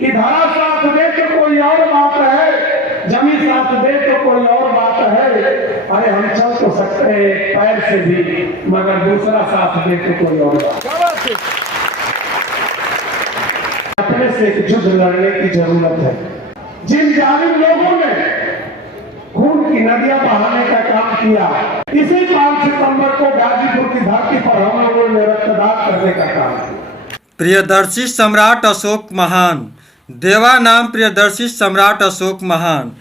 कि धरा साथ दे तो कोई और बात है, जमी साथ दे तो कोई और बात है। अरे हम चल तो सकते हैं पैर से भी, मगर दूसरा साथ दे तो कोई और बात। अपने से एक युद्ध लड़ने की जरूरत है। जिन जालिम लोगों ने खून की नदियां बहाने का काम किया, इसी 5 सितंबर को गाजीपुर की धरती पर हम लोगों ने रक्तदान करने का काम किया। प्रियदर्शी सम्राट अशोक महान, देवा नाम प्रियदर्शी सम्राट अशोक महान,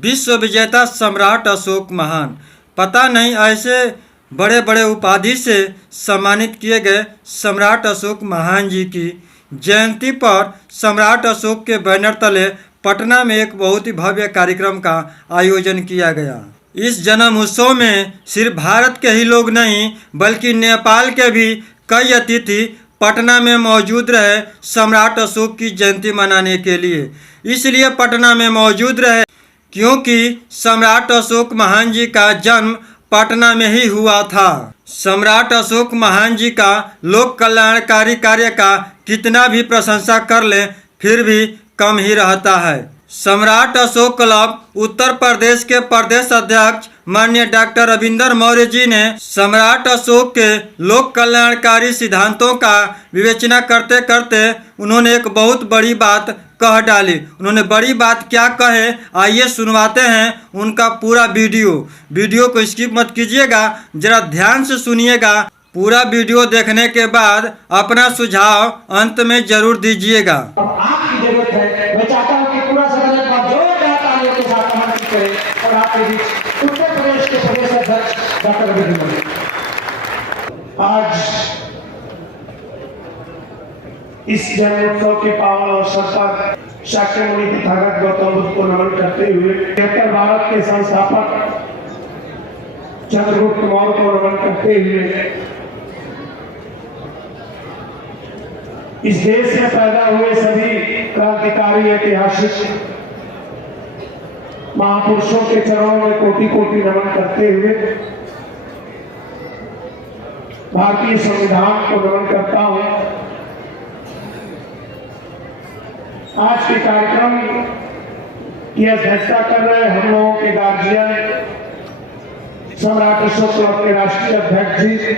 विश्व विजेता सम्राट अशोक महान। पता नहीं ऐसे बड़े बड़े उपाधि से सम्मानित किए गए सम्राट अशोक महान जी की जयंती पर सम्राट अशोक के बैनर तले पटना में एक बहुत ही भव्य कार्यक्रम का आयोजन किया गया। इस जन्म उत्सव में सिर्फ भारत के ही लोग नहीं बल्कि नेपाल के भी कई अतिथि पटना में मौजूद रहे सम्राट अशोक की जयंती मनाने के लिए। इसलिए पटना में मौजूद रहे क्योंकि सम्राट अशोक महान जी का जन्म पटना में ही हुआ था। सम्राट अशोक महान जी का लोक कल्याणकारी कार्य का कितना भी प्रशंसा कर ले फिर भी कम ही रहता है। सम्राट अशोक क्लब उत्तर प्रदेश के प्रदेश अध्यक्ष माननीय डॉक्टर रविंदर मौर्य जी ने सम्राट अशोक के लोक कल्याणकारी सिद्धांतों का विवेचना करते करते उन्होंने एक बहुत बड़ी बात कह डाली। उन्होंने बड़ी बात क्या कहे आइए सुनवाते हैं उनका पूरा वीडियो को स्किप मत कीजिएगा, जरा ध्यान से सुनिएगा। पूरा वीडियो देखने के बाद अपना सुझाव अंत में जरूर दीजिएगा। आपकी जरूरत है, मैं चाहता हूं कि पूरा सदन एक बार जोरदार तालियों के साथ आमंत्रित करें और आपके बीच उत्तर प्रदेश के प्रदेश अध्यक्ष डॉक्टर रविंदर मौर्य। आज इस जन्मोत्सव के पावन अवसर पर शाक्यमुनि तथागत गौतम बुद्ध को नमन करते हुए भारत के संस्थापक चंद्रगुप्त मौर्य को नमन करते हुए इस देश में पैदा हुए सभी क्रांतिकारी ऐतिहासिक महापुरुषों के चरणों में कोटि कोटि नमन करते हुए भारतीय संविधान को नमन करता हूं। आज के कार्यक्रम की अध्यक्षता कर रहे हम लोगों के गार्जियन सम्राट अशोक क्लब के राष्ट्रीय अध्यक्ष जी,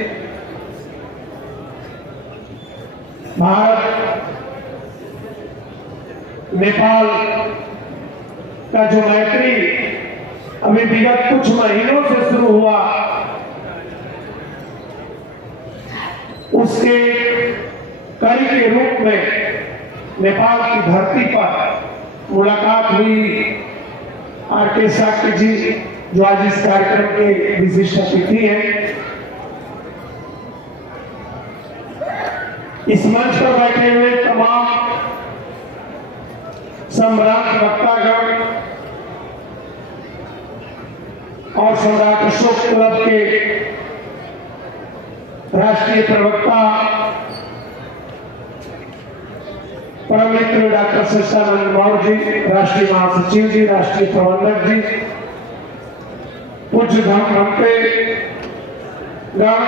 भारत नेपाल का जो मैत्री अभी विगत कुछ महीनों से शुरू हुआ, उसके कड़ी के रूप में नेपाल की धरती पर मुलाकात हुई। आर.के. शाक्य जी जो आज इस कार्यक्रम के विशिष्ट अतिथि हैं, इस मंच पर बैठे हुए तमाम सम्राट वक्तागण और सम्राट अशोक क्लब के राष्ट्रीय प्रवक्ता परम मित्र डॉक्टर सच्चिदानंद मौर्य जी, राष्ट्रीय महासचिव जी, राष्ट्रीय प्रबंधक जी, पूज्य धर्म मंत्री गण,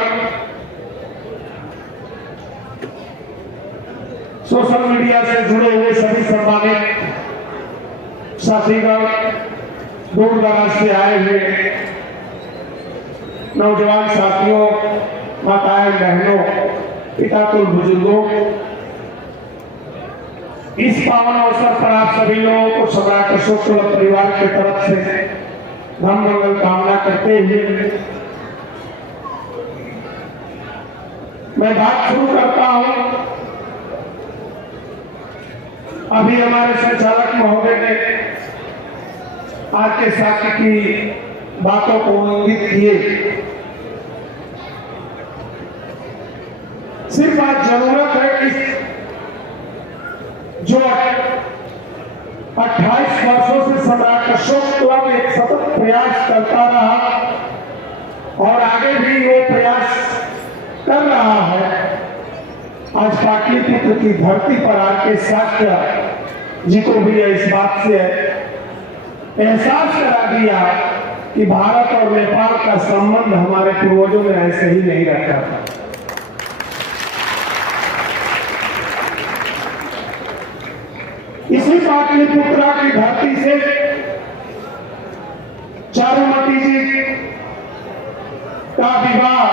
सोशल मीडिया से जुड़े हुए सभी सम्मानित साथीगण, दूर दराज से आए हुए नौजवान साथियों, माताएं बहनों, पिताकुल बुजुर्गों, इस पावन अवसर पर आप सभी लोगों को सम्राट अशोक क्लब परिवार की तरफ से धन मंगल कामना करते हुए मैं बात शुरू करता हूं। अभी हमारे संचालक महोदय ने आर.के. शाक्य की बातों को इंगित किए। सिर्फ आज जरूरत है कि जो 28 वर्षों से सम्राट अशोक क्लब एक सतत प्रयास करता रहा और आगे भी वो प्रयास कर रहा है, आज पाटलिपुत्र की धरती पर आके शाक्य जी को भी इस बात से एहसास करा दिया कि भारत और नेपाल का संबंध हमारे पूर्वजों ने ऐसे ही नहीं रखा था। इसी पाटलिपुत्रा की धरती से चारुमती जी का विवाह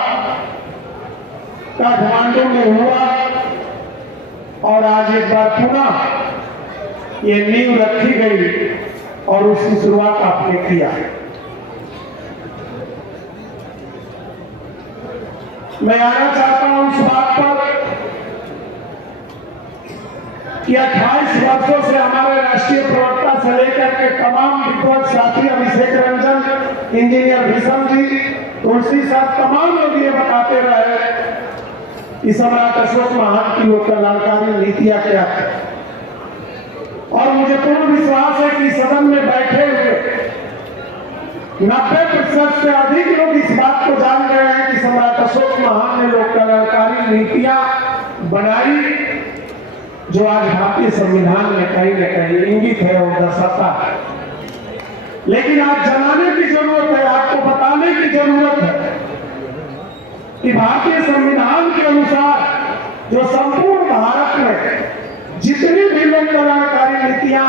काठमांडू में हुआ और आज एक बार पुनः ये नींव रखी गई और उसकी शुरुआत आपने किया। मैं आना चाहता हूं उस बात पर कि 28 वर्षों से हमारे राष्ट्रीय प्रवक्ता से लेकर के तमाम विद्वान साथी अभिषेक रंजन, इंजीनियर भीषम जी, तुलसी साहब, तमाम लोग ये बताते रहे कि सम्राट अशोक महान की लोक कल्याणकारी नीतियां क्या है। और मुझे पूर्ण विश्वास है कि सदन में बैठे हुए 90% से अधिक लोग इस बात को जान गए हैं कि सम्राट अशोक महान ने लोक कल्याणकारी नीतियां बनाई जो आज भारतीय संविधान में कहीं न कहीं इंगित है और दर्शाता है। लेकिन आज जनाने की जरूरत है, आपको बताने की जरूरत है कि भारतीय संविधान के अनुसार जो संपूर्ण भारत में जितनी भी लोक कल्याणकारी नीतियां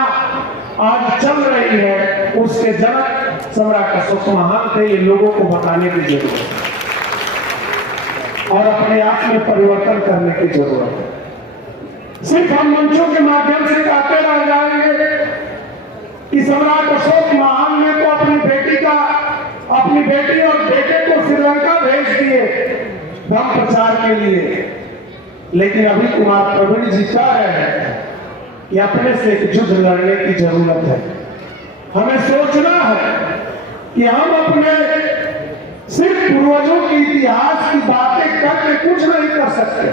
आज चल रही है उसके जनक सम्राट अशोक महान थे। ये लोगों को बताने की जरूरत है और अपने आप में परिवर्तन करने की जरूरत है। सिर्फ हम मंचों के माध्यम से कहते रह जाएंगे कि सम्राट अशोक महान ने तो अपनी बेटी और बेटे को श्रीलंका भेज दिए धर्म प्रचार के लिए, लेकिन अभी कुमार प्रवीण जी कह रहे हैं कि अपने से एक युद्ध लड़ने की जरूरत है। हमें सोचना है कि हम अपने सिर्फ पूर्वजों के इतिहास की बातें करके कुछ नहीं कर सकते,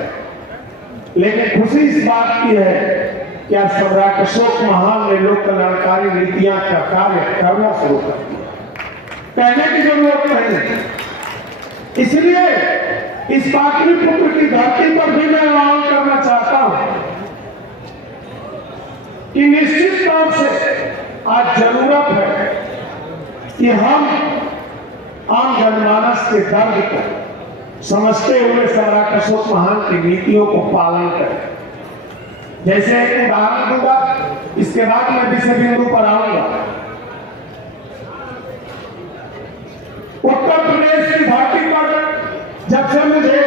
लेकिन खुशी इस बात की है कि आज सम्राट अशोक महान ने लोक कल्याणकारी नीतियां का कार्य करना शुरू कर दिया। कहने की जरूरत नहीं। इसलिए इस पाटलिपुत्र की धरती पर भी मैं ऐलान करना चाहता हूं कि निश्चित तौर से आज जरूरत है कि हम आम जनमानस के दर्द को समझते हुए सम्राट अशोक महान की नीतियों को पालन करें। जैसे एक उदाहरण दूंगा, इसके बाद मैं विषय बिंदु पर आऊंगा। उत्तर प्रदेश की धरती पर जब से मुझे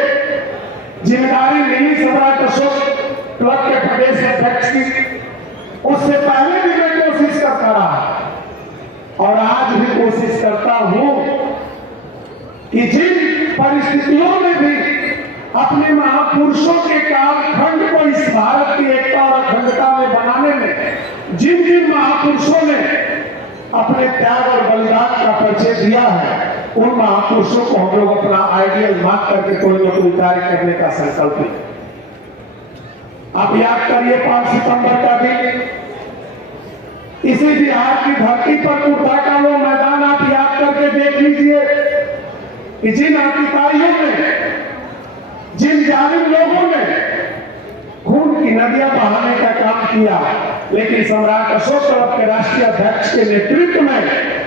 जिम्मेदारी मिली सम्राट अशोक क्लब के प्रदेश अध्यक्ष की, उससे पहले भी मैं कोशिश करता रहा और आज भी कोशिश करता हूं कि जिन परिस्थितियों में भी अपने महापुरुषों के कालखंड को इस भारत की एकता और अखंडता में बनाने में जिन जिन महापुरुषों ने अपने त्याग और बलिदान का परिचय दिया है, उन महापुरुषों को हम लोग अपना आइडियल मान करके कोई न कोई कार्य करने का संकल्प है। आप याद करिए 5 सितंबर का दिन, इसी बिहार की धरती पर कुर्ता का वो मैदान आप याद करके देख लीजिए कि जिन अधिकारियों ने, जिन जालिम लोगों ने खून की नदियां बहाने का काम किया, लेकिन सम्राट अशोक क्लब के राष्ट्रीय अध्यक्ष के नेतृत्व में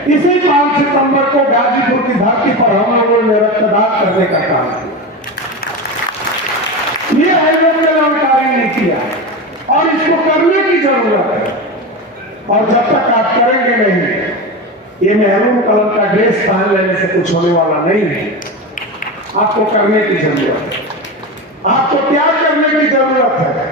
इसी 5 सितंबर को गाजीपुर की धरती पर हम लोगों ने रक्तदान करने का काम किया। ये है लोक कल्याणकारी नीतियां और इसको करने की जरूरत है। और जब तक आप करेंगे नहीं, ये मेहरून कलर का ड्रेस पहन लेने से कुछ होने वाला नहीं है। आपको करने की जरूरत है, आपको त्याग करने की जरूरत है।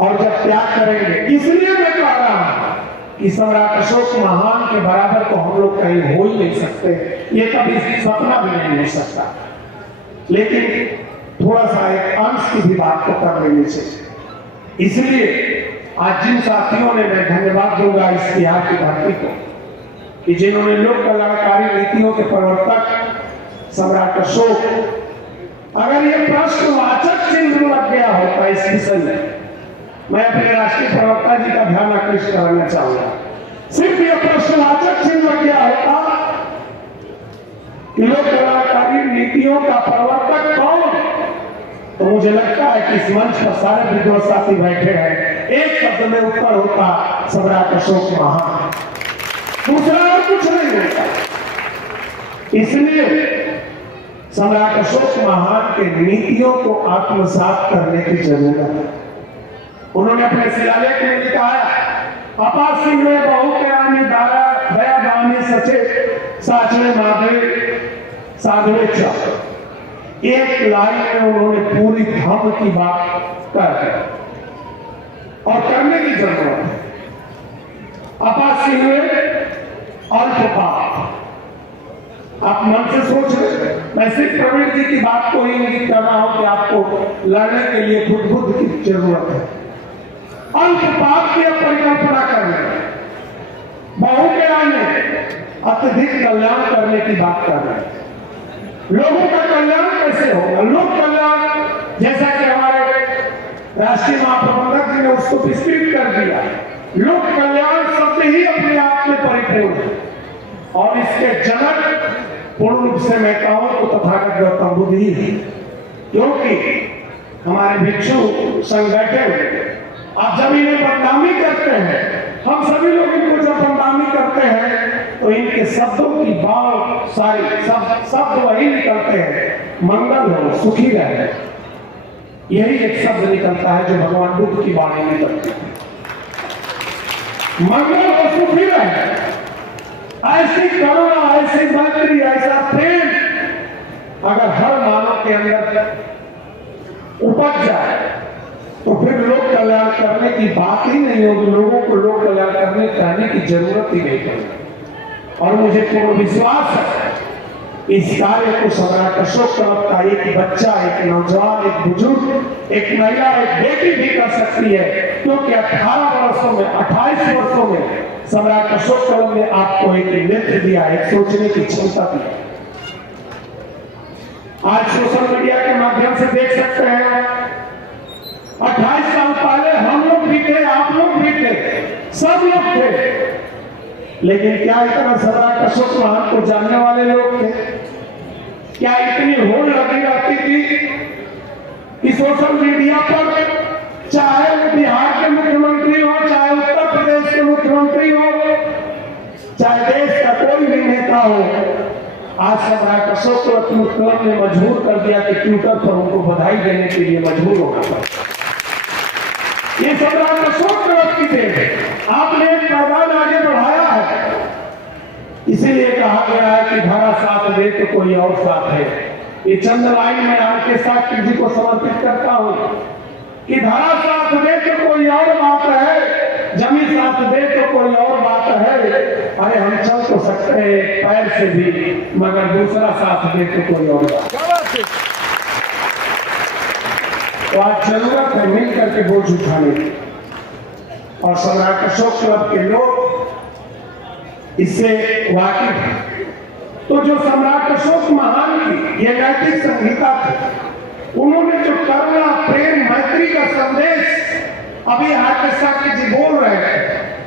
और जब त्याग करेंगे, इसलिए मैं कह रहा हूं कि सम्राट अशोक महान के बराबर तो हम लोग कहीं हो ही नहीं सकते, ये कभी सपना भी नहीं हो सकता। लेकिन थोड़ा सा एक अंश की भी बात को कर लेनी चाहिए। इसलिए आज जिन साथियों ने, मैं धन्यवाद दूंगा इस बिहार की धरती को कि जिन्होंने लोक कल्याणकारी नीतियों के प्रवर्तक सम्राट अशोक, अगर ये प्रश्नवाचक चिन्ह लग गया होता इस विषय में, मैं अपने राष्ट्रीय प्रवक्ता जी का ध्यान आकृष्ट कराना चाहूंगा। सिर्फ ये प्रश्नवाचक चिन्ह लग गया होता कि लोक कल्याणकारी नीतियों का प्रवर्तक कौन, तो मुझे लगता है कि इस मंच पर सारे विद्वान साथी बैठे हैं, एक शब्द में उत्तर होता सम्राट अशोक महान, दूसरा और कुछ नहीं होता। इसलिए सम्राट अशोक महान के नीतियों को आत्मसात करने की जरूरत है। उन्होंने अपने शिलालेख में लिखा है, अपा सिंह ने बहु के आने दारा दया दानी सचे साचने माधे साधवे चक। एक लाइन में उन्होंने पूरी धर्म की बात कर दी और करने की जरूरत है। अपा सिंह ने अल्प पाप, आप मन से सोच रहे, मैं सिर्फ प्रवीण जी की बात को ही इंगित कर रहा हूं कि आपको लड़ने के लिए खुद खुद की जरूरत है। अल्प पाप की परिकल्पना करने, बहु के आने अत्यधिक कल्याण करने की बात कर रहे हैं। लोगों का कल्याण कैसे होगा? लोक कल्याण, जैसा कि हमारे राष्ट्रीय महाप्रबंधक जी ने उसको विस्तृत कर दिया, लोक कल्याण शब्द ही अपने आप में परिपूर्ण है और इसके जनक पूर्ण रूप से मैं कहूं तो तथागत गौतम बुद्ध ही है। क्योंकि हमारे भिक्षु संगठन, आप जब इन्हें बदनामी करते हैं, हम सभी लोग इनको जब बदनामी करते हैं तो इनके शब्दों की बात सारी शब्द वही निकलते हैं, मंगल हो, सुखी रहे। यही एक शब्द निकलता है जो भगवान बुद्ध की वाणी में निकलती है, मंगल हो, सुखी रहे। ऐसी करुणा, ऐसी मैत्री, ऐसा प्रेम अगर हर मानव के अंदर उपज जाए तो फिर लोक कल्याण करने की बात ही नहीं होगी, लोगों को लोक कल्याण करने की जरूरत ही नहीं पड़ेगी। और मुझे पूर्ण विश्वास है इस कार्य को सम्राट अशोक कलम का एक बच्चा, एक नौजवान, एक बुजुर्ग, एक महिला, एक बेटी भी कर सकती है, क्योंकि 18 वर्षों में, 28 वर्षों में सम्राट अशोक कलम ने आपको एक नेत्र दिया, एक सोचने की क्षमता दी। आज सोशल मीडिया के माध्यम से देख सकते हैं, 28 साल पहले हम लोग भी थे, आप लोग भी थे, सब लोग थे, लेकिन क्या इतना सम्राट अशोक महान को जानने वाले लोग थे? क्या इतनी होड़ लगी रहती थी कि सोशल मीडिया पर चाहे वो बिहार के मुख्यमंत्री हो, चाहे उत्तर प्रदेश के मुख्यमंत्री हो, चाहे देश का कोई भी नेता हो, आज सम्राट अशोक कलम ने मजबूर कर दिया कि ट्विटर पर उनको बधाई देने के लिए मजबूर होना पड़ा। ये सम्राट अशोक कलम की देन है, आपने एक मैदान आगे बढ़ाया है। इसीलिए कहा गया है कि धारा साथ दे तो कोई और साथ है। ये चंद लाइन में आपके साथ जी को समर्पित करता हूं कि धारा साथ दे तो कोई और बात है, जमी साथ दे तो कोई और बात है। अरे हम चल तो सकते हैं पैर से भी, मगर दूसरा साथ दे तो कोई और बात। तो आज जरूरत है मिल करके बोझ उठाने की, और सम्राट अशोक क्लब के लोग इससे वाकिफ हैं। तो जो सम्राट अशोक महान की ये नैतिक संहिता थी, उन्होंने जो करुणा, प्रेम, मैत्री का संदेश अभी आके साके जी बोल रहे हैं,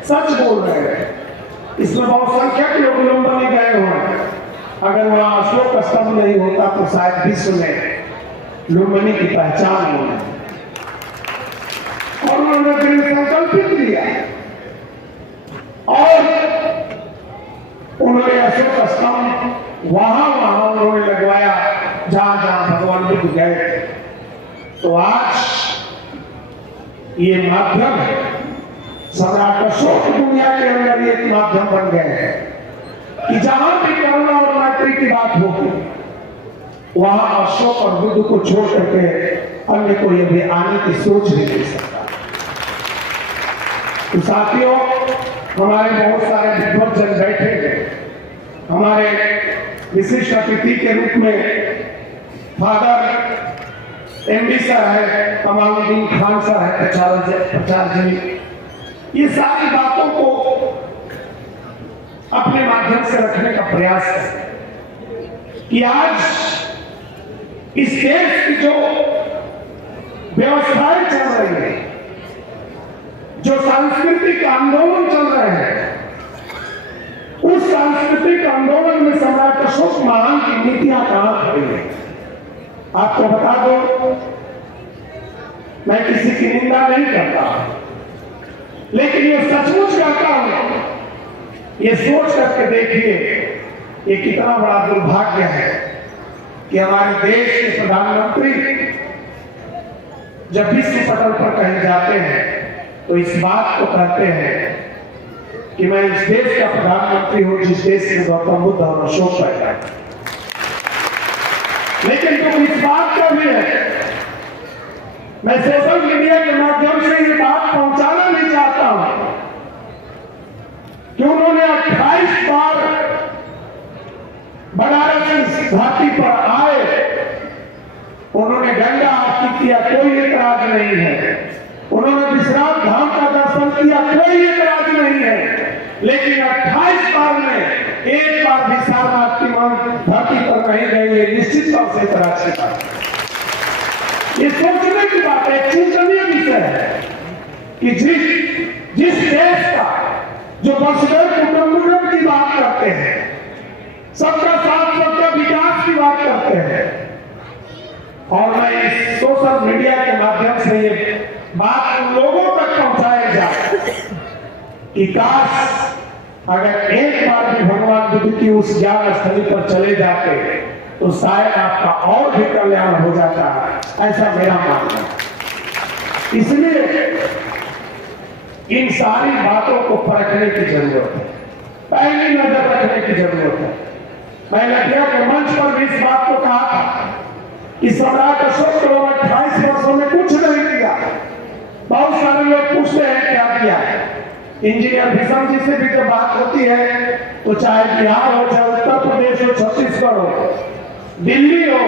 सच बोल रहे हैं। इसमें बहुसंख्यक लोग लुम्बनी गए हुए, अगर वहां अशोक स्तंभ नहीं होता तो शायद विश्व में लुम्बनी की पहचान होगी। और उन्होंने दृढ़ संकल्पित किया और उन्होंने अशोक स्तंभ वहां उन्होंने लगवाया जहां जहां भगवान बुद्ध गए थे। तो आज ये माध्यम है, सम्राट अशोक दुनिया के अंदर एक माध्यम बन गए हैं कि जहां भी करुणा और मैत्री की बात होगी वहां अशोक और बुद्ध को छोड़ करके अन्य को यदि आने की सोच भी नहीं सकता। तो साथियों, हमारे बहुत सारे विद्वत जन बैठे हैं। हमारे विशिष्ट अतिथि के रूप में फादर एमडी सर है, कमालुद्दीन खान सर है, प्रचार जी, ये सारी बातों को अपने माध्यम से रखने का प्रयास है कि आज इस देश की जो व्यवस्थाएं चल रही है, जो सांस्कृतिक आंदोलन चल रहे हैं, उस सांस्कृतिक आंदोलन में सम्राट अशोक महान की नीतियां कहां खड़ी है। आपको बता दो, मैं किसी की निंदा नहीं करता, लेकिन ये सचमुच कहता हूं, ये सोच करके देखिए ये कितना बड़ा दुर्भाग्य है कि हमारे देश के प्रधानमंत्री जब विश्व पटल पर कहीं जाते हैं तो इस बात को कहते हैं कि मैं इस देश का प्रधानमंत्री हूं जिस देश में गौतम बुद्ध और अशोक पैदा है। लेकिन तो इस बात का भी है, मैं सोशल मीडिया के माध्यम से ये बात पहुंचाना नहीं चाहता हूं कि उन्होंने 28 बार बनारस घाटी पर आए, उन्होंने गंगा आरती किया, कोई एतराज नहीं है। उन्होंने विश्राम धाम का दर्शन किया, कोई एतराज नहीं है। लेकिन 28 बार में एक बार भी सारनाथ की मां धरती पर नहीं गई, ये निश्चित तौर से एतराज की बात है। ये सोचने की बात है, चिंतनीय विषय है कि जिस देश का जो वसुधैव कुटुंबकम की बात करते हैं, सबका साथ सबका विकास की बात करते हैं, और मैं इस सोशल मीडिया के माध्यम से ये बात उन लोगों तक पहुंचाया जाए कि काश अगर एक बार भी भगवान बुद्ध की उस ज्ञान स्थली पर चले जाते तो शायद आपका और भी कल्याण हो जाता है, ऐसा मेरा मानना है। इसलिए इन सारी बातों को परखने की जरूरत है, पहली नजर रखने की जरूरत है। मैं लखनऊ के मंच पर भी इस बात को कहा था कि सम्राट अशोक को 28 वर्षों में कुछ नहीं किया। बहुत सारे लोग पूछते हैं क्या किया। इंजीनियर भीषम जी से भी जब बात होती है तो चाहे बिहार हो, चाहे उत्तर प्रदेश हो, छत्तीसगढ़ हो, दिल्ली हो,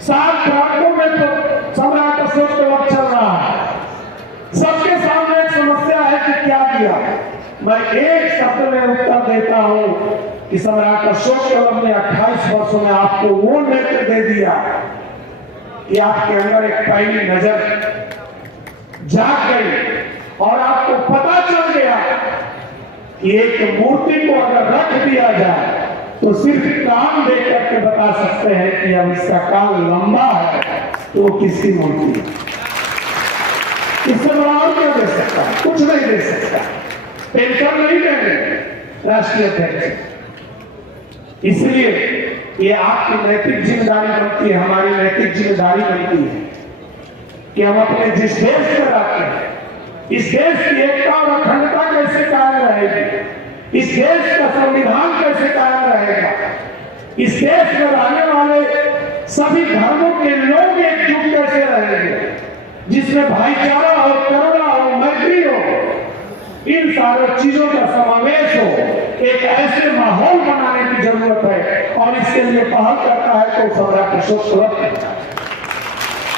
7 प्रांतों में तो सम्राट अशोक का वक्त चल रहा है। सबके सामने एक समस्या है कि क्या किया। मैं एक शब्द में उत्तर देता हूं कि सम्राट अशोक कलम ने 28 वर्षों में आपको वो नेतृत्व दे दिया कि आपके अंदर एक पहली नजर जाग गई और आपको पता चल गया कि एक मूर्ति को अगर रख दिया जाए तो सिर्फ काम देख करके बता सकते हैं कि अब इसका काल लंबा है तो किसकी मूर्ति है। इससे बड़ा और क्या दे सकता है? कुछ नहीं दे सकता। पेंशन नहीं देंगे राष्ट्रीय अध्यक्ष। इसलिए ये आपकी नैतिक जिम्मेदारी बनती है, हमारी नैतिक जिम्मेदारी बनती है कि हम अपने जिस देश में रहते हैं, इस देश की एकता और अखंडता कैसे कायम रहेगी, इस देश का संविधान कैसे कायम रहेगा, इस देश में रहने वाले सभी धर्मों के लोग एकजुट कैसे रहेंगे, जिसमें भाईचारा हो, करुणा हो, मैत्री हो, इन सारे चीजों का समावेश हो, एक ऐसे माहौल बनाने की जरूरत है। और इसके लिए पहल करता है तो सम्राट अशोक करता है।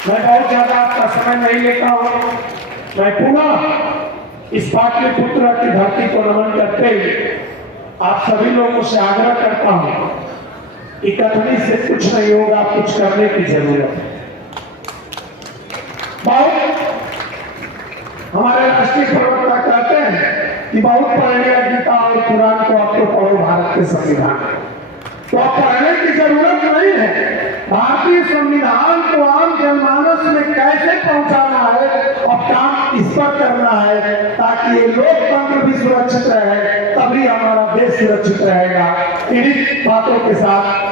मैं बहुत ज्यादा आपका समय नहीं लेता हूं। मैं पुनः इस पाटलिपुत्र की धरती को नमन करते हुए आप सभी लोगों से आग्रह करता हूं कि कथनी से कुछ नहीं होगा, कुछ करने की जरूरत है। बहुत हमारे राष्ट्रीय प्रवक्ता कहते हैं कि बहुत पढ़ लिया गीता और कुरान को, अब तो पढ़ो भारत के संविधान। तो अब पढ़ने की जरूरत नहीं है। भारतीय संविधान को आम जनमानस में कैसे पहुंचाना है और काम इस पर करना है ताकि ये लोकतंत्र भी सुरक्षित रहे, तभी हमारा देश सुरक्षित रहेगा। इन्हीं बातों के साथ